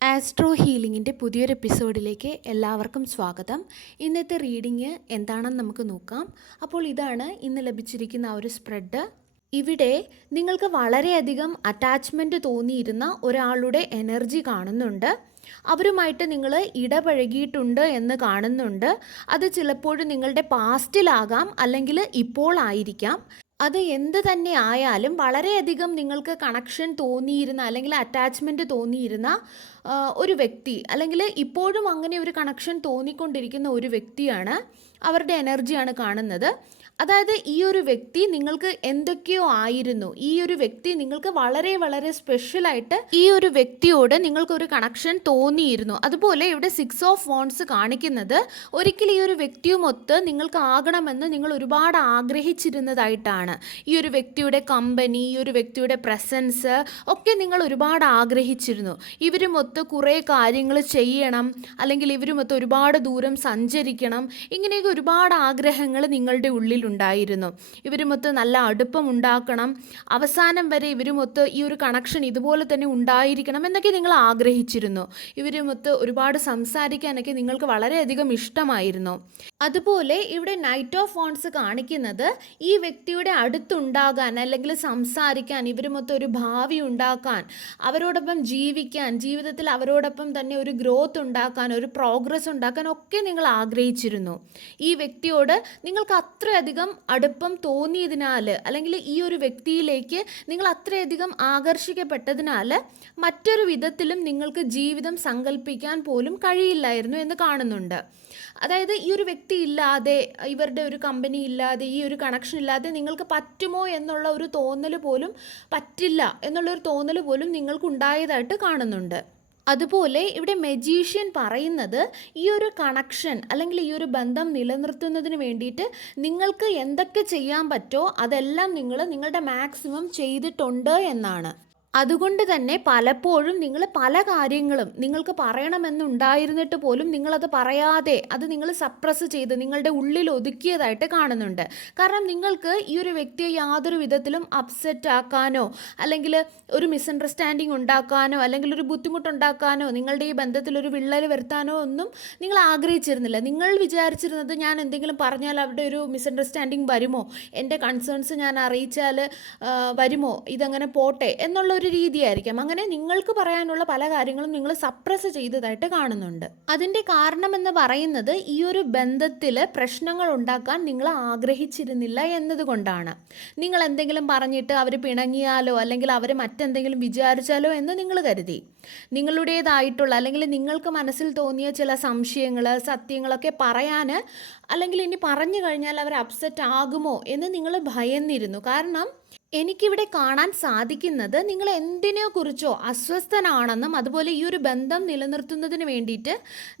Astro ഹീലിംഗിൻ്റെ പുതിയൊരു എപ്പിസോഡിലേക്ക് എല്ലാവർക്കും സ്വാഗതം. ഇന്നത്തെ റീഡിങ് എന്താണെന്ന് നമുക്ക് നോക്കാം. അപ്പോൾ ഇതാണ് ഇന്ന് ലഭിച്ചിരിക്കുന്ന ആ ഒരു സ്പ്രെഡ്. ഇവിടെ നിങ്ങൾക്ക് വളരെയധികം അറ്റാച്ച്മെൻറ്റ് തോന്നിയിരുന്ന ഒരാളുടെ എനർജി കാണുന്നുണ്ട്. അവരുമായിട്ട് നിങ്ങൾ ഇടപഴകിയിട്ടുണ്ട് എന്ന് കാണുന്നുണ്ട്. അത് ചിലപ്പോഴും നിങ്ങളുടെ പാസ്റ്റിലാകാം, അല്ലെങ്കിൽ ഇപ്പോൾ ആയിരിക്കാം. അത് എന്ത് തന്നെ ആയാലും വളരെയധികം നിങ്ങൾക്ക് കണക്ഷൻ തോന്നിയിരുന്ന അല്ലെങ്കിൽ അറ്റാച്ച്മെൻറ്റ് തോന്നിയിരുന്ന ഒരു വ്യക്തി, അല്ലെങ്കിൽ ഇപ്പോഴും അങ്ങനെ ഒരു കണക്ഷൻ തോന്നിക്കൊണ്ടിരിക്കുന്ന ഒരു വ്യക്തിയാണ്. അവരുടെ എനർജിയാണ് കാണുന്നത്. അതായത് ഈ ഒരു വ്യക്തി നിങ്ങൾക്ക് എന്തൊക്കെയോ ആയിരുന്നു. ഈ ഒരു വ്യക്തി നിങ്ങൾക്ക് വളരെ വളരെ സ്പെഷ്യലായിട്ട് ഈ ഒരു വ്യക്തിയോട് നിങ്ങൾക്കൊരു കണക്ഷൻ തോന്നിയിരുന്നു. അതുപോലെ ഇവിടെ 6 ഓഫ് വോൺസ് കാണിക്കുന്നത് ഒരിക്കലും ഈ ഒരു വ്യക്തിയുമൊത്ത് നിങ്ങൾക്ക് ആകണമെന്ന് നിങ്ങൾ ഒരുപാട് ആഗ്രഹിച്ചിരുന്നതായിട്ടാണ്. ഈ ഒരു വ്യക്തിയുടെ കമ്പനി, ഈ ഒരു വ്യക്തിയുടെ പ്രസൻസ് ഒക്കെ നിങ്ങൾ ഒരുപാട് ആഗ്രഹിച്ചിരുന്നു. ഇവരുമൊത്ത് കുറേ കാര്യങ്ങൾ ചെയ്യണം, അല്ലെങ്കിൽ ഇവരുമൊത്ത് ഒരുപാട് ദൂരം സഞ്ചരിക്കണം, ഇങ്ങനെയൊക്കെ ഒരുപാട് ആഗ്രഹങ്ങൾ നിങ്ങളുടെ ഉള്ളിൽ ഉണ്ടായിരുന്നു. ഇവരുമൊത്ത് നല്ല അടുപ്പം ഉണ്ടാക്കണം, അവസാനം വരെ ഇവരുമൊത്ത് ഈ ഒരു കണക്ഷൻ ഇതുപോലെ തന്നെ ഉണ്ടായിരിക്കണം എന്നൊക്കെ നിങ്ങൾ ആഗ്രഹിച്ചിരുന്നു. ഇവരുമൊത്ത് ഒരുപാട് സംസാരിക്കാനൊക്കെ നിങ്ങൾക്ക് വളരെയധികം ഇഷ്ടമായിരുന്നു. അതുപോലെ ഇവിടെ നൈറ്റ് ഓഫ് വോൺസ് കാണിക്കുന്നത് ഈ വ്യക്തിയുടെ അടുത്തുണ്ടാകാൻ, അല്ലെങ്കിൽ സംസാരിക്കാൻ, ഇവരുമൊത്ത് ഒരു ഭാവി ഉണ്ടാക്കാൻ, അവരോടൊപ്പം ജീവിക്കാൻ, ജീവിതത്തിൽ അവരോടൊപ്പം തന്നെ ഒരു ഗ്രോത്ത് ഉണ്ടാക്കാൻ, ഒരു പ്രോഗ്രസ് ഉണ്ടാക്കാൻ ഒക്കെ നിങ്ങൾ ആഗ്രഹിച്ചിരുന്നു. ഈ വ്യക്തിയോട് നിങ്ങൾക്ക് അത്രയധികം അടുപ്പം തോന്നിയതിനാൽ, അല്ലെങ്കിൽ ഈ ഒരു വ്യക്തിയിലേക്ക് നിങ്ങൾ അത്രയധികം ആകർഷിക്കപ്പെട്ടതിനാൽ മറ്റൊരു വിധത്തിലും നിങ്ങൾക്ക് ജീവിതം സങ്കല്പിക്കാൻ പോലും കഴിയില്ലായിരുന്നു എന്ന് കാണുന്നുണ്ട്. അതായത് ഈ ഒരു വ്യക്തി ഇല്ലാതെ, ഇവരുടെ ഒരു കമ്പനി ഇല്ലാതെ, ഈ ഒരു കണക്ഷൻ ഇല്ലാതെ നിങ്ങൾക്ക് പറ്റുമോ എന്നുള്ള ഒരു തോന്നൽ പോലും, പറ്റില്ല എന്നുള്ളൊരു തോന്നൽ പോലും നിങ്ങൾക്ക് ഉണ്ടായതായിട്ട് കാണുന്നുണ്ട്. അതുപോലെ ഇവിടെ മജീഷ്യൻ പറയുന്നത് ഈ ഒരു കണക്ഷൻ അല്ലെങ്കിൽ ഈ ഒരു ബന്ധം നിലനിർത്തുന്നതിന് വേണ്ടിയിട്ട് നിങ്ങൾക്ക് എന്തൊക്കെ ചെയ്യാൻ പറ്റുമോ അതെല്ലാം നിങ്ങൾ നിങ്ങളുടെ മാക്സിമം ചെയ്തിട്ടുണ്ട് എന്നാണ്. അതുകൊണ്ട് തന്നെ പലപ്പോഴും നിങ്ങൾ പല കാര്യങ്ങളും നിങ്ങൾക്ക് പറയണമെന്നുണ്ടായിരുന്നിട്ട് പോലും നിങ്ങളത് പറയാതെ അത് നിങ്ങൾ സപ്രസ് ചെയ്ത് നിങ്ങളുടെ ഉള്ളിൽ ഒതുക്കിയതായിട്ട് കാണുന്നുണ്ട്. കാരണം നിങ്ങൾക്ക് ഈ ഒരു വ്യക്തിയെ യാതൊരു വിധത്തിലും അപ്സെറ്റ് ആക്കാനോ, അല്ലെങ്കിൽ ഒരു മിസ്അണ്ടർസ്റ്റാൻഡിങ് ഉണ്ടാക്കാനോ, അല്ലെങ്കിൽ ഒരു ബുദ്ധിമുട്ടുണ്ടാക്കാനോ, നിങ്ങളുടെ ഈ ബന്ധത്തിൽ ഒരു വിള്ളൽ വരുത്താനോ ഒന്നും നിങ്ങൾ ആഗ്രഹിച്ചിരുന്നില്ല. നിങ്ങൾ വിചാരിച്ചിരുന്നത് ഞാൻ എന്തെങ്കിലും പറഞ്ഞാൽ അവിടെ ഒരു മിസ്അണ്ടർസ്റ്റാൻഡിങ് വരുമോ, എൻ്റെ കൺസേൺസ് ഞാൻ അറിയിച്ചാൽ വരുമോ, ഇതങ്ങനെ പോട്ടെ എന്നുള്ളൊരു രീതിയായിരിക്കാം. അങ്ങനെ നിങ്ങൾക്ക് പറയാനുള്ള പല കാര്യങ്ങളും നിങ്ങൾ സപ്രസ് ചെയ്തതായിട്ട് കാണുന്നുണ്ട്. അതിൻ്റെ കാരണമെന്ന് പറയുന്നത് ഈ ഒരു ബന്ധത്തിൽ പ്രശ്നങ്ങൾ ഉണ്ടാക്കാൻ നിങ്ങൾ ആഗ്രഹിച്ചിരുന്നില്ല എന്നതുകൊണ്ടാണ്. നിങ്ങൾ എന്തെങ്കിലും പറഞ്ഞിട്ട് അവർ പിണങ്ങിയാലോ, അല്ലെങ്കിൽ അവർ മറ്റെന്തെങ്കിലും വിചാരിച്ചാലോ എന്ന് നിങ്ങൾ കരുതി. നിങ്ങളുടേതായിട്ടുള്ള, അല്ലെങ്കിൽ നിങ്ങൾക്ക് മനസ്സിൽ തോന്നിയ ചില സംശയങ്ങൾ, സത്യങ്ങളൊക്കെ പറയാൻ, അല്ലെങ്കിൽ ഇനി പറഞ്ഞു കഴിഞ്ഞാൽ അവർ അപ്സെറ്റ് ആകുമോ എന്ന് നിങ്ങൾ ഭയന്നിരുന്നു. കാരണം എനിക്കിവിടെ കാണാൻ സാധിക്കുന്നത് നിങ്ങൾ എന്തിനെ കുറിച്ചോ അസ്വസ്ഥനാണെന്നും, അതുപോലെ ഈ ഒരു ബന്ധം നിലനിർത്തുന്നതിന് വേണ്ടിയിട്ട്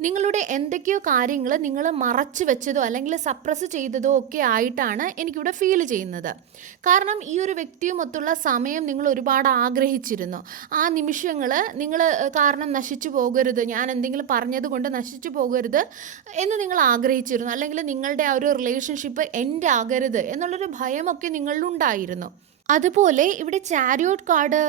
നിങ്ങളുടെ എന്തൊക്കെയോ കാര്യങ്ങൾ നിങ്ങൾ മറച്ചു വെച്ചതോ അല്ലെങ്കിൽ സപ്രസ് ചെയ്തതോ ഒക്കെ ആയിട്ടാണ് എനിക്കിവിടെ ഫീൽ ചെയ്യുന്നത്. കാരണം ഈ ഒരു വ്യക്തിയുമൊത്തുള്ള സമയം നിങ്ങൾ ഒരുപാട് ആഗ്രഹിച്ചിരുന്നു. ആ നിമിഷങ്ങൾ നിങ്ങൾ കാരണം നശിച്ചു പോകരുത്, ഞാൻ എന്തെങ്കിലും പറഞ്ഞത് കൊണ്ട് നശിച്ചു പോകരുത് എന്ന് നിങ്ങൾ ആഗ്രഹിച്ചിരുന്നു. അല്ലെങ്കിൽ നിങ്ങളുടെ ആ ഒരു റിലേഷൻഷിപ്പ് എൻഡ് ആകരുത് എന്നുള്ളൊരു ഭയമൊക്കെ നിങ്ങളിലുണ്ടായിരുന്നു. അതുപോലെ ഇവിടെ ചാരിയോട്ട് കാർഡ്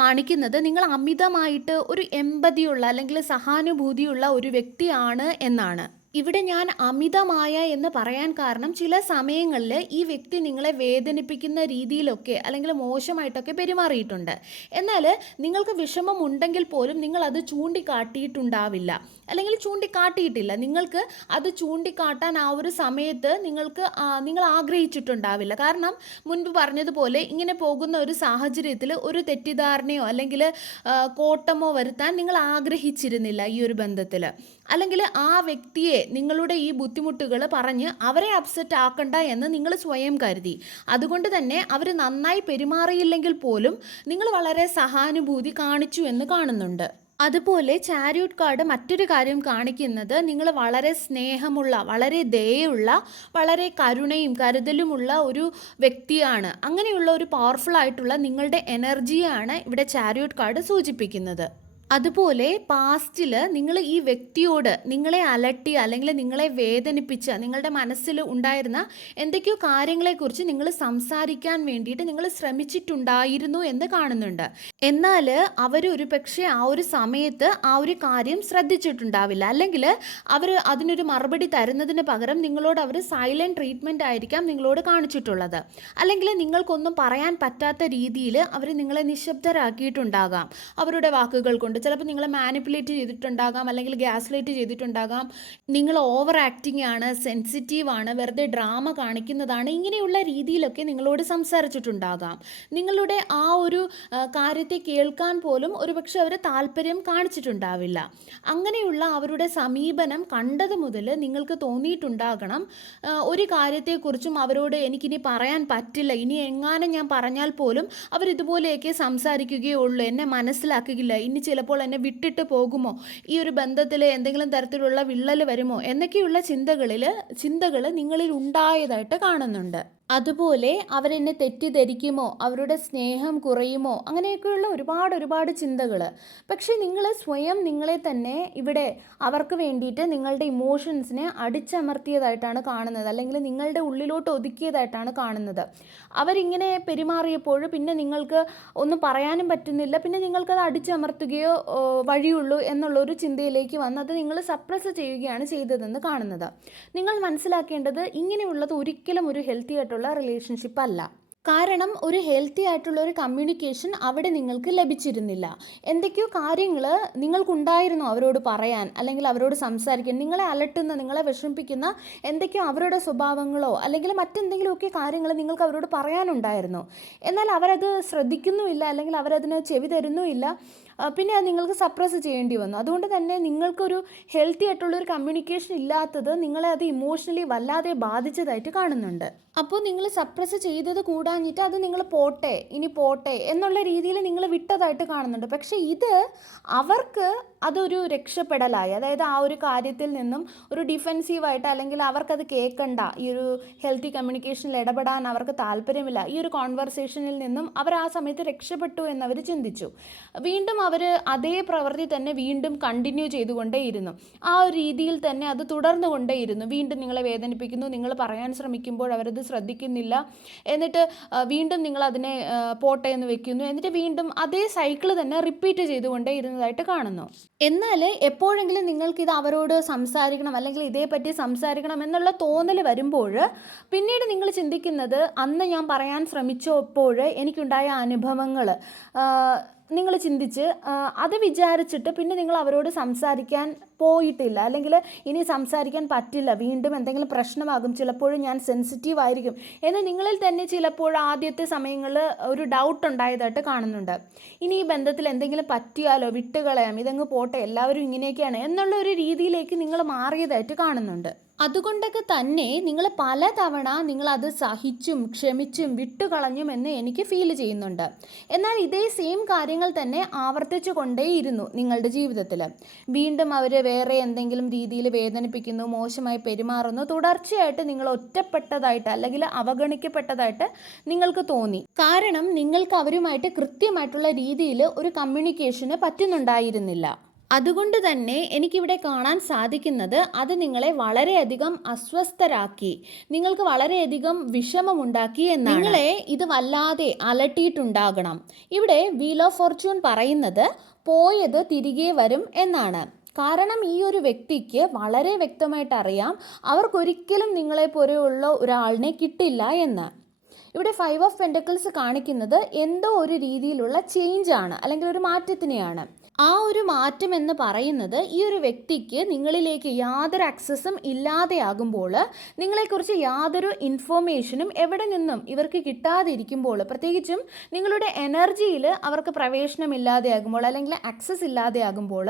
കാണിക്കുന്നത് നിങ്ങൾ അമിതമായിട്ട് ഒരു എമ്പതിയുള്ള അല്ലെങ്കിൽ സഹാനുഭൂതിയുള്ള ഒരു വ്യക്തിയാണ് എന്നാണ്. ഇവിടെ ഞാൻ അമിതമായ എന്ന് പറയാൻ കാരണം ചില സമയങ്ങളിൽ ഈ വ്യക്തി നിങ്ങളെ വേദനിപ്പിക്കുന്ന രീതിയിലൊക്കെ അല്ലെങ്കിൽ മോശമായിട്ടൊക്കെ പെരുമാറിയിട്ടുണ്ട്. എന്നാൽ നിങ്ങൾക്ക് വിഷമം ഉണ്ടെങ്കിൽ പോലും നിങ്ങൾ അത് ചൂണ്ടിക്കാട്ടിയിട്ടുണ്ടാവില്ല, അല്ലെങ്കിൽ ചൂണ്ടിക്കാട്ടിയിട്ടില്ല. നിങ്ങൾക്ക് അത് ചൂണ്ടിക്കാട്ടാൻ ആ ഒരു സമയത്ത് നിങ്ങൾ ആഗ്രഹിച്ചിട്ടുണ്ടാവില്ല. കാരണം മുൻപ് പറഞ്ഞതുപോലെ ഇങ്ങനെ പോകുന്ന ഒരു സാഹചര്യത്തിൽ ഒരു തെറ്റിദ്ധാരണയോ അല്ലെങ്കിൽ കോട്ടമോ വരുത്താൻ നിങ്ങൾ ആഗ്രഹിച്ചിരുന്നില്ല ഈ ഒരു ബന്ധത്തിൽ. അല്ലെങ്കിൽ ആ വ്യക്തിയെ നിങ്ങളുടെ ഈ ബുദ്ധിമുട്ടുകൾ പറഞ്ഞ് അവരെ അപ്സെറ്റ് ആക്കണ്ട എന്ന് നിങ്ങൾ സ്വയം കരുതി. അതുകൊണ്ട് തന്നെ അവർ നന്നായി പെരുമാറിയില്ലെങ്കിൽ പോലും നിങ്ങൾ വളരെ സഹാനുഭൂതി കാണിച്ചു എന്ന് കാണുന്നുണ്ട്. അതുപോലെ ചാരിയോട്ട് കാർഡ് മറ്റൊരു കാര്യം കാണിക്കുന്നത് നിങ്ങൾ വളരെ സ്നേഹമുള്ള, വളരെ ദയയുള്ള, വളരെ കരുണയും കരുതലുമുള്ള ഒരു വ്യക്തിയാണ്. അങ്ങനെയുള്ള ഒരു പവർഫുൾ ആയിട്ടുള്ള നിങ്ങളുടെ എനർജിയാണ് ഇവിടെ ചാരിയോട്ട് കാർഡ് സൂചിപ്പിക്കുന്നത്. അതുപോലെ പാസ്റ്റിൽ നിങ്ങൾ ഈ വ്യക്തിയോട് നിങ്ങളെ അലട്ടിയ അല്ലെങ്കിൽ നിങ്ങളെ വേദനിപ്പിച്ച നിങ്ങളുടെ മനസ്സിൽ ഉണ്ടായിരുന്ന എന്തൊക്കെയോ കാര്യങ്ങളെക്കുറിച്ച് നിങ്ങൾ സംസാരിക്കാൻ വേണ്ടിയിട്ട് നിങ്ങൾ ശ്രമിച്ചിട്ടുണ്ടായിരുന്നു എന്ന് കാണുന്നുണ്ട്. എന്നാൽ അവർ ഒരു പക്ഷേ ആ ഒരു സമയത്ത് ആ ഒരു കാര്യം ശ്രദ്ധിച്ചിട്ടുണ്ടാവില്ല, അല്ലെങ്കിൽ അവർ അതിനൊരു മറുപടി തരുന്നതിന് പകരം നിങ്ങളോട് അവർ സൈലൻറ്റ് ട്രീറ്റ്മെൻ്റ് ആയിരിക്കാം നിങ്ങളോട് കാണിച്ചിട്ടുള്ളത്. അല്ലെങ്കിൽ നിങ്ങൾക്കൊന്നും പറയാൻ പറ്റാത്ത രീതിയിൽ അവർ നിങ്ങളെ നിശബ്ദരാക്കിയിട്ടുണ്ടാകാം അവരുടെ വാക്കുകൾ കൊണ്ട്. ചിലപ്പോൾ നിങ്ങളെ മാനിപ്പുലേറ്റ് ചെയ്തിട്ടുണ്ടാകാം, അല്ലെങ്കിൽ ഗ്യാസ് ലൈറ്റ് ചെയ്തിട്ടുണ്ടാകാം, നിങ്ങൾ ഓവർ ആക്ടിങ് ആണ്, സെൻസിറ്റീവ് ആണ്, വെറുതെ ഡ്രാമ കാണിക്കുന്നതാണ്, ഇങ്ങനെയുള്ള രീതിയിലൊക്കെ നിങ്ങളോട് സംസാരിച്ചിട്ടുണ്ടാകാം. നിങ്ങളുടെ ആ ഒരു കാര്യത്തെ കേൾക്കാൻ പോലും ഒരുപക്ഷെ അവർ താല്പര്യം കാണിച്ചിട്ടുണ്ടാവില്ല. അങ്ങനെയുള്ള അവരുടെ സമീപനം കണ്ടത് മുതൽ നിങ്ങൾക്ക് തോന്നിയിട്ടുണ്ടാകണം ഒരു കാര്യത്തെക്കുറിച്ചും അവരോട് എനിക്കിനി പറയാൻ പറ്റില്ല, ഇനി എങ്ങാനും ഞാൻ പറഞ്ഞാൽ പോലും അവരിതുപോലെയൊക്കെ സംസാരിക്കുകയുള്ളൂ, എന്നെ മനസ്സിലാക്കുകയില്ല, ഇനി ചിലപ്പോൾ എന്നെ വിട്ടിട്ട് പോകുമോ, ഈ ഒരു ബന്ധത്തിൽ എന്തെങ്കിലും തരത്തിലുള്ള വിള്ളൽ വരുമോ എന്നൊക്കെയുള്ള ചിന്തകൾ നിങ്ങളിൽ ഉണ്ടായതായിട്ട് കാണുന്നുണ്ട്. അതുപോലെ അവരെന്നെ തെറ്റിദ്ധരിക്കുമോ, അവരുടെ സ്നേഹം കുറയുമോ, അങ്ങനെയൊക്കെയുള്ള ഒരുപാട് ചിന്തകൾ. പക്ഷേ നിങ്ങൾ സ്വയം നിങ്ങളെ തന്നെ ഇവിടെ അവർക്ക് വേണ്ടിയിട്ട് നിങ്ങളുടെ ഇമോഷൻസിനെ അടിച്ചമർത്തിയതായിട്ടാണ് കാണുന്നത്, അല്ലെങ്കിൽ നിങ്ങളുടെ ഉള്ളിലോട്ട് ഒതുക്കിയതായിട്ടാണ് കാണുന്നത്. അവരിങ്ങനെ പെരുമാറിയപ്പോൾ പിന്നെ നിങ്ങൾക്ക് ഒന്നും പറയാനും പറ്റുന്നില്ല, പിന്നെ നിങ്ങൾക്കത് അടിച്ചമർത്തുകയോ വഴിയുള്ളൂ എന്നുള്ളൊരു ചിന്തയിലേക്ക് വന്ന് അത് നിങ്ങൾ സപ്രസ് ചെയ്യുകയാണ് ചെയ്തതെന്ന് കാണുന്നത്. നിങ്ങൾ മനസ്സിലാക്കേണ്ടത് ഇങ്ങനെയുള്ളത് ഒരിക്കലും ഒരു ഹെൽത്തി ആയിട്ടുള്ള റിലേഷൻഷിപ്പ് അല്ല. കാരണം ഒരു ഹെൽത്തി ആയിട്ടുള്ള ഒരു കമ്മ്യൂണിക്കേഷൻ അവിടെ നിങ്ങൾക്ക് ലഭിച്ചിരുന്നില്ല. എന്തൊക്കെയോ കാര്യങ്ങൾ നിങ്ങൾക്കുണ്ടായിരുന്നു അവരോട് പറയാൻ, അല്ലെങ്കിൽ അവരോട് സംസാരിക്കാൻ. നിങ്ങളെ അലട്ടുന്ന, നിങ്ങളെ വിഷമിപ്പിക്കുന്ന എന്തൊക്കെയോ അവരുടെ സ്വഭാവങ്ങളോ അല്ലെങ്കിൽ മറ്റെന്തെങ്കിലുമൊക്കെ കാര്യങ്ങൾ നിങ്ങൾക്ക് അവരോട് പറയാനുണ്ടായിരുന്നു. എന്നാൽ അവരത് ശ്രദ്ധിക്കുന്നുമില്ല, അല്ലെങ്കിൽ അവരതിന് ചെവി തരുന്നുമില്ല. പിന്നെ അത് നിങ്ങൾക്ക് സപ്രസ് ചെയ്യേണ്ടി വന്നു. അതുകൊണ്ട് തന്നെ നിങ്ങൾക്കൊരു ഹെൽത്തി ആയിട്ടുള്ളൊരു കമ്മ്യൂണിക്കേഷൻ ഇല്ലാത്തത് നിങ്ങളെ അത് ഇമോഷണലി വല്ലാതെ ബാധിച്ചതായിട്ട് കാണുന്നുണ്ട്. അപ്പോൾ നിങ്ങൾ സപ്രസ് ചെയ്തത് കൂടാഞ്ഞിട്ട് അത് നിങ്ങൾ ഇനി പോട്ടെ എന്നുള്ള രീതിയിൽ നിങ്ങൾ വിട്ടതായിട്ട് കാണുന്നുണ്ട്. പക്ഷേ ഇത് അവർക്ക് അതൊരു രക്ഷപ്പെടലായി. അതായത് ആ ഒരു കാര്യത്തിൽ നിന്നും ഒരു ഡിഫെൻസീവായിട്ട്, അല്ലെങ്കിൽ അവർക്കത് കേൾക്കണ്ട, ഈ ഒരു ഹെൽത്തി കമ്മ്യൂണിക്കേഷനിൽ ഇടപെടാൻ അവർക്ക് താല്പര്യമില്ല, ഈ ഒരു കോൺവെർസേഷനിൽ നിന്നും അവർ ആ സമയത്ത് രക്ഷപ്പെട്ടു എന്നവർ ചിന്തിച്ചു. വീണ്ടും അവർ അതേ പ്രവൃത്തി തന്നെ വീണ്ടും കണ്ടിന്യൂ ചെയ്തുകൊണ്ടേയിരുന്നു. ആ ഒരു രീതിയിൽ തന്നെ അത് തുടർന്നു കൊണ്ടേയിരുന്നു. വീണ്ടും നിങ്ങളെ വേദനിപ്പിക്കുന്നു, നിങ്ങൾ പറയാൻ ശ്രമിക്കുമ്പോൾ അവരത് ശ്രദ്ധിക്കുന്നില്ല, എന്നിട്ട് വീണ്ടും നിങ്ങൾ അതിനെ പോട്ടെ എന്ന് വെക്കുന്നു, എന്നിട്ട് വീണ്ടും അതേ സൈക്കിൾ തന്നെ റിപ്പീറ്റ് ചെയ്തുകൊണ്ടേ ഇരുന്നതായിട്ട് കാണുന്നു. എന്നാൽ എപ്പോഴെങ്കിലും നിങ്ങൾക്കിത് അവരോട് സംസാരിക്കണം, അല്ലെങ്കിൽ ഇതേപ്പറ്റി സംസാരിക്കണം എന്നുള്ള തോന്നൽ വരുമ്പോൾ പിന്നീട് നിങ്ങൾ ചിന്തിക്കുന്നത് അന്ന് ഞാൻ പറയാൻ ശ്രമിച്ചപ്പോൾ എനിക്കുണ്ടായ അനുഭവങ്ങൾ നിങ്ങൾ ചിന്തിച്ച് അത് വിചാരിച്ചിട്ട് പിന്നെ നിങ്ങൾ അവരോട് സംസാരിക്കാൻ പോയിട്ടില്ല, അല്ലെങ്കിൽ ഇനി സംസാരിക്കാൻ പറ്റില്ല, വീണ്ടും എന്തെങ്കിലും പ്രശ്നമാകും, ചിലപ്പോഴും ഞാൻ സെൻസിറ്റീവ് ആയിരിക്കും എന്ന് നിങ്ങളിൽ തന്നെ ചിലപ്പോൾ ആദ്യത്തെ സമയങ്ങളിൽ ഒരു ഡൗട്ട് ഉണ്ടായതായിട്ട് കാണുന്നുണ്ട്. ഇനി ഈ ബന്ധത്തിൽ എന്തെങ്കിലും പറ്റിയാലോ, വിട്ടുകളയാം, ഇതങ്ങ് പോട്ടെ, എല്ലാവരും ഇങ്ങനെയൊക്കെയാണ് എന്നുള്ള ഒരു രീതിയിലേക്ക് നിങ്ങൾ മാറിയതായിട്ട് കാണുന്നുണ്ട്. അതുകൊണ്ടൊക്കെ തന്നെ നിങ്ങൾ പലതവണ നിങ്ങളത് സഹിച്ചും ക്ഷമിച്ചും വിട്ടുകളഞ്ഞും എന്ന് എനിക്ക് ഫീൽ ചെയ്യുന്നുണ്ട്. എന്നാൽ ഇതേ സെയിം കാര്യങ്ങൾ തന്നെ ആവർത്തിച്ചു കൊണ്ടേയിരുന്നു നിങ്ങളുടെ ജീവിതത്തിൽ. വീണ്ടും അവർ വേറെ എന്തെങ്കിലും രീതിയിൽ വേദനിപ്പിക്കുന്നു, മോശമായി പെരുമാറുന്നു, തുടർച്ചയായിട്ട് നിങ്ങൾ ഒറ്റപ്പെട്ടതായിട്ട് അല്ലെങ്കിൽ അവഗണിക്കപ്പെട്ടതായിട്ട് നിങ്ങൾക്ക് തോന്നി. കാരണം നിങ്ങൾക്ക് അവരുമായിട്ട് കൃത്യമായിട്ടുള്ള രീതിയിൽ ഒരു കമ്മ്യൂണിക്കേഷന് പറ്റുന്നുണ്ടായിരുന്നില്ല. അതുകൊണ്ട് തന്നെ എനിക്കിവിടെ കാണാൻ സാധിക്കുന്നത് അത് നിങ്ങളെ വളരെയധികം അസ്വസ്ഥരാക്കി, നിങ്ങൾക്ക് വളരെയധികം വിഷമമുണ്ടാക്കി എന്നാണ്. നിങ്ങളെ ഇത് വല്ലാതെ അലട്ടിയിട്ടുണ്ടാകണം. ഇവിടെ വീൽ ഓഫ് ഫോർച്യൂൺ പറയുന്നത് പോയത് തിരികെ വരും എന്നാണ്. കാരണം ഈ ഒരു വ്യക്തിക്ക് വളരെ വ്യക്തമായിട്ട് അറിയാം അവർക്കൊരിക്കലും നിങ്ങളെപ്പോലെയുള്ള ഒരാളിനെ കിട്ടില്ല എന്ന്. ഇവിടെ 5 ഓഫ് പെൻറ്റക്കിൾസ് കാണിക്കുന്നത് എന്തോ ഒരു രീതിയിലുള്ള ചേഞ്ചാണ്, അല്ലെങ്കിൽ ഒരു മാറ്റത്തിനെയാണ്. ആ ഒരു മാറ്റം എന്ന് പറയുന്നത് ഈ ഒരു വ്യക്തിക്ക് നിങ്ങളിലേക്ക് യാതൊരു ആക്സസും ഇല്ലാതെയാകുമ്പോൾ, നിങ്ങളെക്കുറിച്ച് യാതൊരു ഇൻഫോർമേഷനും എവിടെ നിന്നും ഇവർക്ക് കിട്ടാതിരിക്കുമ്പോൾ, പ്രത്യേകിച്ചും നിങ്ങളുടെ എനർജിയിൽ അവർക്ക് പ്രവേശനമില്ലാതെയാകുമ്പോൾ അല്ലെങ്കിൽ ആക്സസ് ഇല്ലാതെയാകുമ്പോൾ,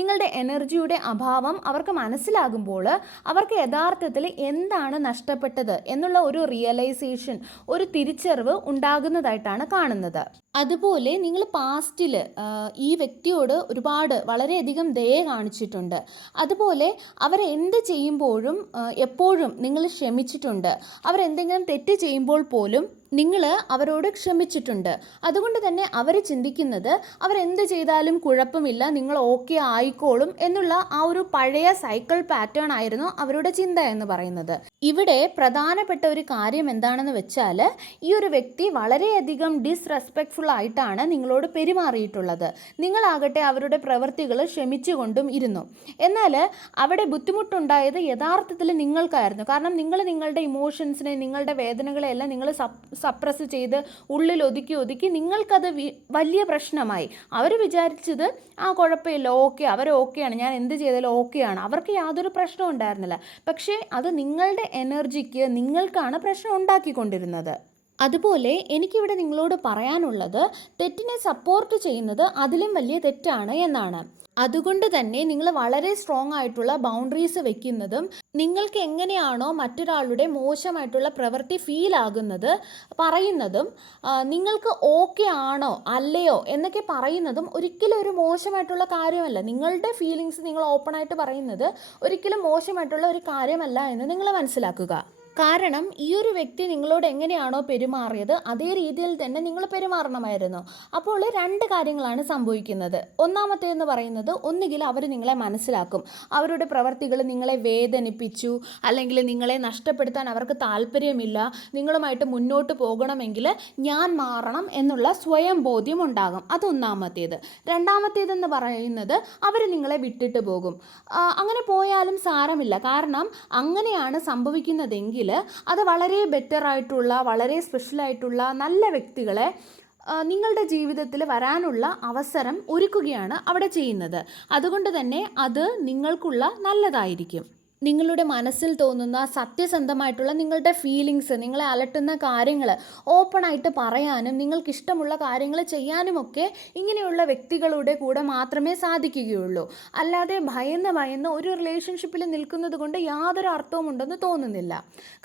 നിങ്ങളുടെ എനർജിയുടെ അഭാവം അവർക്ക് മനസ്സിലാകുമ്പോൾ അവർക്ക് യഥാർത്ഥത്തിൽ എന്താണ് നഷ്ടപ്പെട്ടത് എന്നുള്ള ഒരു റിയലൈസേഷൻ, ഒരു തിരിച്ചറിവ് ഉണ്ടാകുന്നതായിട്ടാണ് കാണുന്നത്. അതുപോലെ നിങ്ങൾ പാസ്റ്റിൽ ഈ വ്യക്തിയോട് വളരെയധികം ദയ കാണിച്ചിട്ടുണ്ട്. അതുപോലെ അവരെന്ത് ചെയ്യുമ്പോഴും എപ്പോഴും നിങ്ങൾ ക്ഷമിച്ചിട്ടുണ്ട്. അവരെന്തെങ്കിലും തെറ്റ് ചെയ്യുമ്പോൾ പോലും നിങ്ങൾ അവരോട് ക്ഷമിച്ചിട്ടുണ്ട്. അതുകൊണ്ട് തന്നെ അവർ ചിന്തിക്കുന്നത് അവരെന്ത് ചെയ്താലും കുഴപ്പമില്ല, നിങ്ങൾ ഓക്കെ ആയിക്കോളും എന്നുള്ള ആ ഒരു പഴയ സൈക്കിൾ പാറ്റേൺ ആയിരുന്നു അവരുടെ ചിന്ത എന്ന് പറയുന്നത്. ഇവിടെ പ്രധാനപ്പെട്ട ഒരു കാര്യം എന്താണെന്ന് വെച്ചാൽ, ഈ ഒരു വ്യക്തി വളരെയധികം ഡിസ്റെസ്പെക്ട്ഫുൾ ആയിട്ടാണ് നിങ്ങളോട് പെരുമാറിയിട്ടുള്ളത്. നിങ്ങളാകട്ടെ അവരുടെ പ്രവൃത്തികൾ ക്ഷമിച്ചുകൊണ്ടും ഇരുന്നു. എന്നാൽ അവിടെ ബുദ്ധിമുട്ടുണ്ടായത് യഥാർത്ഥത്തിൽ നിങ്ങൾക്കായിരുന്നു. കാരണം നിങ്ങൾ നിങ്ങളുടെ ഇമോഷൻസിനെ, നിങ്ങളുടെ വേദനകളെല്ലാം നിങ്ങൾ സപ്രസ് ചെയ്ത് ഉള്ളിൽ ഒതുക്കി നിങ്ങൾക്കത് വലിയ പ്രശ്നമായി. അവർ വിചാരിച്ചത് കുഴപ്പമില്ല, ഓക്കെ, അവർ ഓക്കെയാണ്, ഞാൻ എന്ത് ചെയ്താലും ഓക്കെയാണ്, അവർക്ക് യാതൊരു പ്രശ്നവും ഉണ്ടായിരുന്നില്ല. പക്ഷേ അത് നിങ്ങളുടെ എനർജിക്ക് നിങ്ങൾക്കാണ് പ്രശ്നം ഉണ്ടാക്കിക്കൊണ്ടിരുന്നത്. അതുപോലെ എനിക്കിവിടെ നിങ്ങളോട് പറയാനുള്ളത്, തെറ്റിനെ സപ്പോർട്ട് ചെയ്യുന്നത് അതിലും വലിയ തെറ്റാണ് എന്നാണ്. അതുകൊണ്ട് തന്നെ നിങ്ങൾ വളരെ സ്ട്രോങ് ആയിട്ടുള്ള ബൗണ്ടറീസ് വെക്കുന്നതും, നിങ്ങൾക്ക് എങ്ങനെയാണോ മറ്റൊരാളുടെ മോശമായിട്ടുള്ള പ്രവൃത്തി ഫീൽ ആകുന്നത് പറയുന്നതും, നിങ്ങൾക്ക് ഓക്കെ ആണോ അല്ലയോ എന്നൊക്കെ പറയുന്നതും ഒരിക്കലും ഒരു മോശമായിട്ടുള്ള കാര്യമല്ല. നിങ്ങളുടെ ഫീലിങ്സ് നിങ്ങൾ ഓപ്പണായിട്ട് പറയുന്നത് ഒരിക്കലും മോശമായിട്ടുള്ള ഒരു കാര്യമല്ല എന്ന് നിങ്ങൾ മനസ്സിലാക്കുക. കാരണം ഈ ഒരു വ്യക്തി നിങ്ങളോട് എങ്ങനെയാണോ പെരുമാറിയത് അതേ രീതിയിൽ തന്നെ നിങ്ങൾ പെരുമാറണമായിരുന്നു. അപ്പോൾ രണ്ട് കാര്യങ്ങളാണ് സംഭവിക്കുന്നത്. ഒന്നാമത്തേതെന്ന് പറയുന്നത്, ഒന്നുകിൽ അവർ നിങ്ങളെ മനസ്സിലാക്കും, അവരുടെ പ്രവർത്തികൾ നിങ്ങളെ വേദനിപ്പിച്ചു, അല്ലെങ്കിൽ നിങ്ങളെ നഷ്ടപ്പെടുത്താൻ അവർക്ക് താല്പര്യമില്ല, നിങ്ങളുമായിട്ട് മുന്നോട്ട് പോകണമെങ്കിൽ ഞാൻ മാറണം എന്നുള്ള സ്വയം ബോധ്യം ഉണ്ടാകും. അതൊന്നാമത്തേത്. രണ്ടാമത്തേതെന്ന് പറയുന്നത്, അവർ നിങ്ങളെ വിട്ടിട്ട് പോകും. അങ്ങനെ പോയാലും സാരമില്ല, കാരണം അങ്ങനെയാണ് സംഭവിക്കുന്നതെങ്കിൽ അത് വളരെ ബെറ്റർ ആയിട്ടുള്ള, വളരെ സ്പെഷ്യൽ ആയിട്ടുള്ള നല്ല വ്യക്തികളെ നിങ്ങളുടെ ജീവിതത്തിൽ വരാനുള്ള അവസരം ഒരുക്കുകയാണ് അവിടെ ചെയ്യുന്നത്. അതുകൊണ്ട് തന്നെ അത് നിങ്ങൾക്കുള്ള നല്ലതായിരിക്കും. നിങ്ങളുടെ മനസ്സിൽ തോന്നുന്ന സത്യസന്ധമായിട്ടുള്ള നിങ്ങളുടെ ഫീലിങ്സ്, നിങ്ങളെ അലട്ടുന്ന കാര്യങ്ങൾ ഓപ്പണായിട്ട് പറയാനും നിങ്ങൾക്കിഷ്ടമുള്ള കാര്യങ്ങൾ ചെയ്യാനുമൊക്കെ ഇങ്ങനെയുള്ള വ്യക്തികളുടെ കൂടെ മാത്രമേ സാധിക്കുകയുള്ളൂ. അല്ലാതെ ഭയന്ന് ഒരു റിലേഷൻഷിപ്പിൽ നിൽക്കുന്നത് കൊണ്ട് യാതൊരു അർത്ഥവും ഉണ്ടെന്ന് തോന്നുന്നില്ല.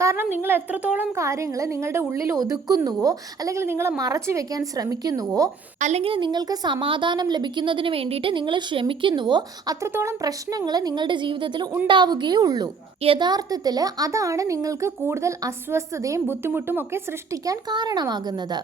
കാരണം നിങ്ങൾ എത്രത്തോളം കാര്യങ്ങൾ നിങ്ങളുടെ ഉള്ളിൽ ഒതുക്കുന്നുവോ, അല്ലെങ്കിൽ നിങ്ങൾ മറച്ചു വെക്കാൻ ശ്രമിക്കുന്നുവോ, അല്ലെങ്കിൽ നിങ്ങൾക്ക് സമാധാനം ലഭിക്കുന്നതിന് വേണ്ടിയിട്ട് നിങ്ങൾ ശ്രമിക്കുന്നുവോ, അത്രത്തോളം പ്രശ്നങ്ങൾ നിങ്ങളുടെ ജീവിതത്തിൽ ഉണ്ടാവുകയും ഉള്ളൂ. യഥാർത്ഥത്തിൽ അതാണ് നിങ്ങൾക്ക് കൂടുതൽ അസ്വസ്ഥതയും ബുദ്ധിമുട്ടും ഒക്കെ സൃഷ്ടിക്കാൻ കാരണമാകുന്നത്.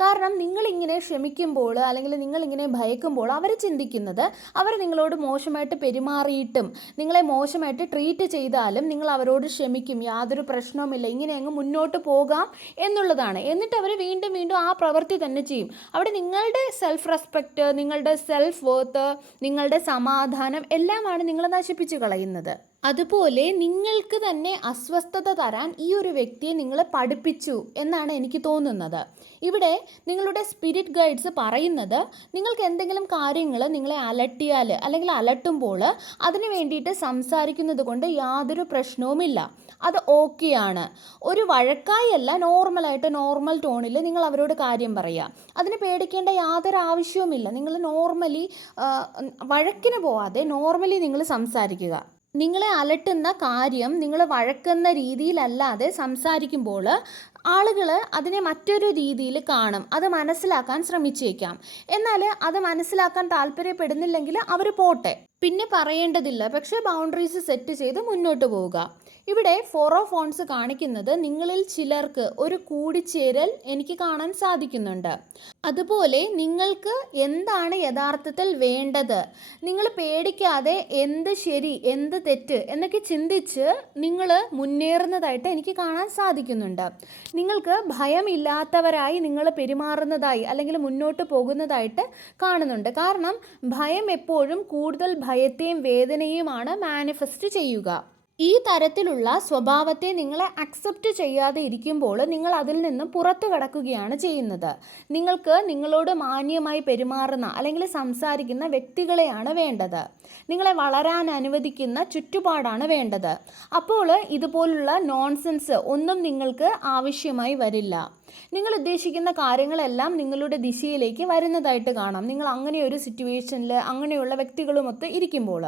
കാരണം നിങ്ങളിങ്ങനെ ക്ഷമിക്കുമ്പോൾ, അല്ലെങ്കിൽ നിങ്ങളിങ്ങനെ ഭയക്കുമ്പോൾ അവർ ചിന്തിക്കുന്നത്, അവർ നിങ്ങളോട് മോശമായിട്ട് പെരുമാറിയിട്ടും നിങ്ങളെ മോശമായിട്ട് ട്രീറ്റ് ചെയ്താലും നിങ്ങൾ അവരോട് ക്ഷമിക്കും, യാതൊരു പ്രശ്നവുമില്ല, ഇങ്ങനെ അങ്ങ് മുന്നോട്ട് പോകാം എന്നുള്ളതാണ്. എന്നിട്ട് അവർ വീണ്ടും ആ പ്രവൃത്തി തന്നെ ചെയ്യും. അവിടെ നിങ്ങളുടെ സെൽഫ് റെസ്പെക്റ്റ്, നിങ്ങളുടെ സെൽഫ് വർത്ത്, നിങ്ങളുടെ സമാധാനം എല്ലാമാണ് നിങ്ങൾ നശിപ്പിച്ച് കളയുന്നത്. അതുപോലെ നിങ്ങൾക്ക് തന്നെ അസ്വസ്ഥത തരാൻ ഈ ഒരു വ്യക്തിയെ നിങ്ങൾ പഠിപ്പിച്ചു എന്നാണ് എനിക്ക് തോന്നുന്നത്. ഇവിടെ നിങ്ങളുടെ സ്പിരിറ്റ് ഗൈഡ്സ് പറയുന്നത്, നിങ്ങൾക്ക് എന്തെങ്കിലും കാര്യങ്ങൾ നിങ്ങളെ അലട്ടിയാൽ, അല്ലെങ്കിൽ അലട്ടുമ്പോൾ അതിന് വേണ്ടിയിട്ട് സംസാരിക്കുന്നത് കൊണ്ട് യാതൊരു പ്രശ്നവുമില്ല, അത് ഓക്കെയാണ്. ഒരു വഴക്കായല്ല, നോർമലായിട്ട് നോർമൽ ടോണിൽ നിങ്ങൾ അവരോട് കാര്യം പറയുക. അതിന് പേടിക്കേണ്ട യാതൊരു ആവശ്യവുമില്ല. നിങ്ങൾ നോർമലി വഴക്കിന് പോവാതെ നോർമലി നിങ്ങൾ സംസാരിക്കുക. നിങ്ങളെ അലട്ടുന്ന കാര്യം നിങ്ങൾ വഴക്കുന്ന രീതിയിലല്ലാതെ സംസാരിക്കുമ്പോൾ ആളുകൾ അതിനെ മറ്റൊരു രീതിയിൽ കാണും, അത് മനസ്സിലാക്കാൻ ശ്രമിച്ചേക്കാം. എന്നാൽ അത് മനസ്സിലാക്കാൻ താല്പര്യപ്പെടുന്നില്ലെങ്കിൽ അവർ പോട്ടെ, പിന്നെ പറയേണ്ടതില്ല. പക്ഷേ ബൗണ്ടറീസ് സെറ്റ് ചെയ്ത് മുന്നോട്ട് പോവുക. ഇവിടെ 4 ഓഫ് വോൺസ് കാണിക്കുന്നത് നിങ്ങളിൽ ചിലർക്ക് ഒരു കൂടിച്ചേരൽ എനിക്ക് കാണാൻ സാധിക്കുന്നുണ്ട്. അതുപോലെ നിങ്ങൾക്ക് എന്താണ് യഥാർത്ഥത്തിൽ വേണ്ടത്, നിങ്ങൾ പേടിക്കാതെ എന്ത് ശരി എന്ത് തെറ്റ് എന്നൊക്കെ ചിന്തിച്ച് നിങ്ങൾ മുന്നേറുന്നതായിട്ട് എനിക്ക് കാണാൻ സാധിക്കുന്നുണ്ട്. നിങ്ങൾക്ക് ഭയമില്ലാത്തവരായി നിങ്ങൾ പെരുമാറുന്നതായി, അല്ലെങ്കിൽ മുന്നോട്ട് പോകുന്നതായിട്ട് കാണുന്നുണ്ട്. കാരണം ഭയം എപ്പോഴും കൂടുതൽ ഭയത്തെയും വേദനയുമാണ് മാനിഫെസ്റ്റ് ചെയ്യുക. ഈ തരത്തിലുള്ള സ്വഭാവത്തെ നിങ്ങൾ അക്സെപ്റ്റ് ചെയ്യാതെ ഇരിക്കുമ്പോൾ നിങ്ങൾ അതിൽ നിന്നും പുറത്തു കടക്കുകയാണ് ചെയ്യുന്നത്. നിങ്ങൾക്ക് നിങ്ങളോട് മാന്യമായി പെരുമാറുന്ന, അല്ലെങ്കിൽ സംസാരിക്കുന്ന വ്യക്തികളെയാണ് വേണ്ടത്. നിങ്ങളെ വളരാൻ അനുവദിക്കുന്ന ചുറ്റുപാടാണ് വേണ്ടത്. അപ്പോൾ ഇതുപോലുള്ള നോൺസെൻസ് ഒന്നും നിങ്ങൾക്ക് ആവശ്യമായി വരില്ല. നിങ്ങൾ ഉദ്ദേശിക്കുന്ന കാര്യങ്ങളെല്ലാം നിങ്ങളുടെ ദിശയിലേക്ക് വരുന്നതായിട്ട് കാണാം. നിങ്ങൾ അങ്ങനെയൊരു സിറ്റുവേഷനിൽ അങ്ങനെയുള്ള വ്യക്തികളുമൊത്ത് ഇരിക്കുമ്പോൾ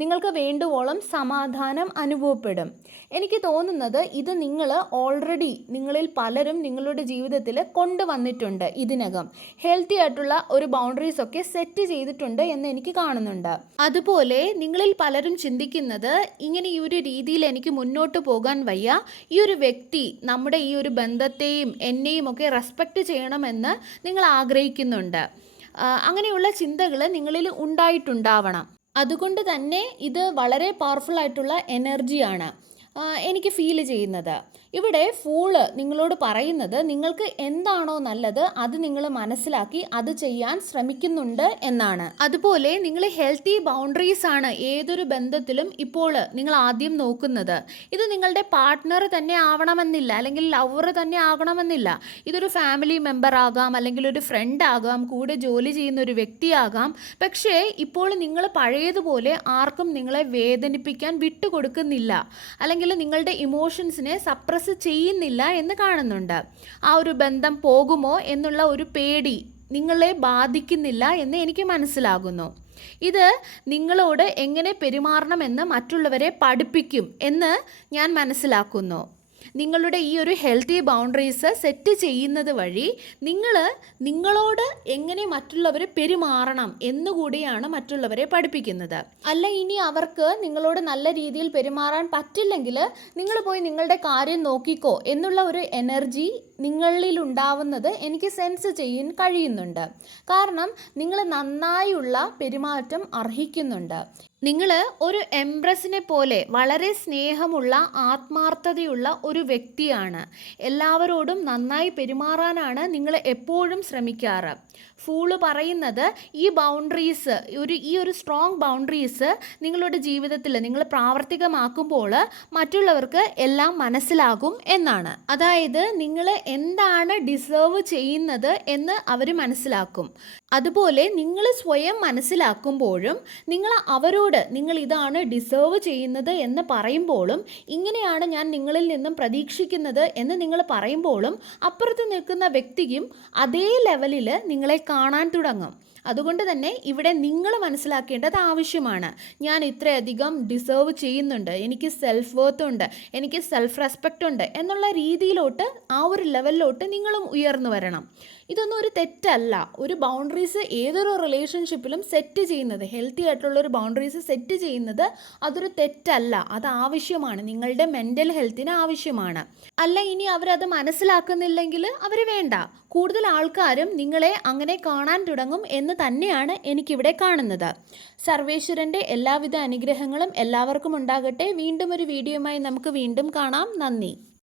നിങ്ങൾക്ക് വേണ്ടുവോളം സമാധാനം അനുഭവപ്പെടും. എനിക്ക് തോന്നുന്നത് ഇത് നിങ്ങൾ ഓൾറെഡി, നിങ്ങളിൽ പലരും നിങ്ങളുടെ ജീവിതത്തിൽ കൊണ്ടുവന്നിട്ടുണ്ട്. ഇതിനകം ഹെൽത്തി ആയിട്ടുള്ള ഒരു ബൗണ്ടറീസ് ഒക്കെ സെറ്റ് ചെയ്തിട്ടുണ്ട് എന്ന് എനിക്ക് കാണുന്നുണ്ട്. അതുപോലെ നിങ്ങളിൽ പലരും ചിന്തിക്കുന്നത്, ഇങ്ങനെ ഈ ഒരു രീതിയിൽ എനിക്ക് മുന്നോട്ട് പോകാൻ വയ്യ, ഈ ഒരു വ്യക്തി നമ്മുടെ ഈ ഒരു ബന്ധത്തെയും എന്നെയും ഒക്കെ റെസ്പെക്റ്റ് ചെയ്യണമെന്ന് നിങ്ങൾ ആഗ്രഹിക്കുന്നുണ്ട്. അങ്ങനെയുള്ള ചിന്തകൾ നിങ്ങളിൽ ഉണ്ടായിട്ടുണ്ടാവണം. അതുകൊണ്ട് തന്നെ ഇത് വളരെ പവർഫുൾ ആയിട്ടുള്ള എനർജിയാണ് എനിക്ക് ഫീൽ ചെയ്യുന്നത്. ഇവിടെ ഫൂള് നിങ്ങളോട് പറയുന്നത് നിങ്ങൾക്ക് എന്താണോ നല്ലത് അത് നിങ്ങൾ മനസ്സിലാക്കി അത് ചെയ്യാൻ ശ്രമിക്കുന്നുണ്ട് എന്നാണ്. അതുപോലെ നിങ്ങൾ ഹെൽത്തി ബൗണ്ടറീസ് ആണ് ഏതൊരു ബന്ധത്തിലും ഇപ്പോൾ നിങ്ങൾ ആദ്യം നോക്കുന്നത്. ഇത് നിങ്ങളുടെ പാർട്ട്ണർ തന്നെ ആവണമെന്നില്ല, അല്ലെങ്കിൽ ലവർ തന്നെ ആകണമെന്നില്ല. ഇതൊരു ഫാമിലി മെമ്പർ ആകാം, അല്ലെങ്കിൽ ഒരു ഫ്രണ്ട് ആകാം, കൂടെ ജോലി ചെയ്യുന്ന ഒരു വ്യക്തിയാകാം. പക്ഷേ ഇപ്പോൾ നിങ്ങൾ പഴയതുപോലെ ആർക്കും നിങ്ങളെ വേദനിപ്പിക്കാൻ വിട്ടുകൊടുക്കുന്നില്ല, അല്ലെങ്കിൽ നിങ്ങളുടെ ഇമോഷൻസിനെ സപ്രസ് ചെയ്യുന്നില്ല എന്ന് കാണുന്നുണ്ട്. ആ ഒരു ബന്ധം പോകുമോ എന്നുള്ള ഒരു പേടി നിങ്ങളെ ബാധിക്കുന്നില്ല എന്ന് എനിക്ക് മനസ്സിലാകുന്നു. ഇത് നിങ്ങളോട് എങ്ങനെ പെരുമാറണമെന്ന് മറ്റുള്ളവരെ പഠിപ്പിക്കും എന്ന് ഞാൻ മനസ്സിലാക്കുന്നു. നിങ്ങളുടെ ഈ ഒരു ഹെൽത്തി ബൗണ്ടറീസ് സെറ്റ് ചെയ്യുന്നത് വഴി നിങ്ങളോട് എങ്ങനെ മറ്റുള്ളവരെ പെരുമാറണം എന്നുകൂടിയാണ് മറ്റുള്ളവരെ പഠിപ്പിക്കുന്നത്. അല്ല, ഇനി അവർക്ക് നിങ്ങളോട് നല്ല രീതിയിൽ പെരുമാറാൻ പറ്റില്ലെങ്കിൽ നിങ്ങൾ പോയി നിങ്ങളുടെ കാര്യം നോക്കിക്കോ എന്നുള്ള ഒരു എനർജി നിങ്ങളിൽ ഉണ്ടാവുന്നത് എനിക്ക് സെൻസ് ചെയ്യാൻ കഴിയുന്നുണ്ട്. കാരണം നിങ്ങൾ നന്നായുള്ള പെരുമാറ്റം അർഹിക്കുന്നുണ്ട്. നിങ്ങൾ ഒരു എംപ്രസിനെ പോലെ വളരെ സ്നേഹമുള്ള ആത്മാർത്ഥതയുള്ള ഒരു വ്യക്തിയാണ്. എല്ലാവരോടും നന്നായി പെരുമാറാനാണ് നിങ്ങൾ എപ്പോഴും ശ്രമിക്കാറ്. ഫൂള് പറയുന്നത് ഈ ബൗണ്ടറീസ്, ഈ ഒരു സ്ട്രോങ് ബൗണ്ടറീസ് നിങ്ങളുടെ ജീവിതത്തിൽ നിങ്ങൾ പ്രാവർത്തികമാക്കുമ്പോൾ മറ്റുള്ളവർക്ക് എല്ലാം മനസ്സിലാകും എന്നാണ്. അതായത് നിങ്ങൾ എന്താണ് ഡിസേർവ് ചെയ്യുന്നത് എന്ന് അവർ മനസ്സിലാക്കും. അതുപോലെ നിങ്ങൾ സ്വയം മനസ്സിലാക്കുമ്പോഴും നിങ്ങൾ ഇതാണ് ഡിസേർവ് ചെയ്യുന്നത് എന്ന് പറയുമ്പോഴും, ഇങ്ങനെയാണ് ഞാൻ നിങ്ങളിൽ നിന്നും പ്രതീക്ഷിക്കുന്നത് എന്ന് നിങ്ങൾ പറയുമ്പോഴും അപ്പുറത്ത് നിൽക്കുന്ന വ്യക്തിയും അതേ ലെവലിൽ നിങ്ങളെ കാണാൻ തുടങ്ങും. അതുകൊണ്ട് തന്നെ ഇവിടെ നിങ്ങൾ മനസ്സിലാക്കേണ്ടത് ആവശ്യമാണ്. ഞാൻ ഇത്രയധികം ഡിസേർവ് ചെയ്യുന്നുണ്ട്, എനിക്ക് സെൽഫ് വർത്ത് ഉണ്ട്, എനിക്ക് സെൽഫ് റെസ്പെക്റ്റ് ഉണ്ട് എന്നുള്ള രീതിയിലോട്ട്, ആ ഒരു ലെവലിലോട്ട് നിങ്ങളും ഉയർന്നു വരണം. ഇതൊന്നും ഒരു തെറ്റല്ല. ഒരു ബൗണ്ടറീസ് ഏതൊരു റിലേഷൻഷിപ്പിലും സെറ്റ് ചെയ്യുന്നത്, ഹെൽത്തി ആയിട്ടുള്ള ഒരു ബൗണ്ടറീസ് സെറ്റ് ചെയ്യുന്നത് അതൊരു തെറ്റല്ല. അത് ആവശ്യമാണ്, നിങ്ങളുടെ മെൻ്റൽ ഹെൽത്തിന് ആവശ്യമാണ്. അല്ല, ഇനി അവരത് മനസ്സിലാക്കുന്നില്ലെങ്കിൽ അവർ വേണ്ട. കൂടുതൽ ആൾക്കാരും നിങ്ങളെ അങ്ങനെ കാണാൻ തുടങ്ങും എന്ന് തന്നെയാണ് എനിക്കിവിടെ കാണുന്നത്. സർവേശ്വരൻ്റെ എല്ലാവിധ അനുഗ്രഹങ്ങളും എല്ലാവർക്കും ഉണ്ടാകട്ടെ. വീണ്ടും ഒരു വീഡിയോയുമായി നമുക്ക് വീണ്ടും കാണാം. നന്ദി.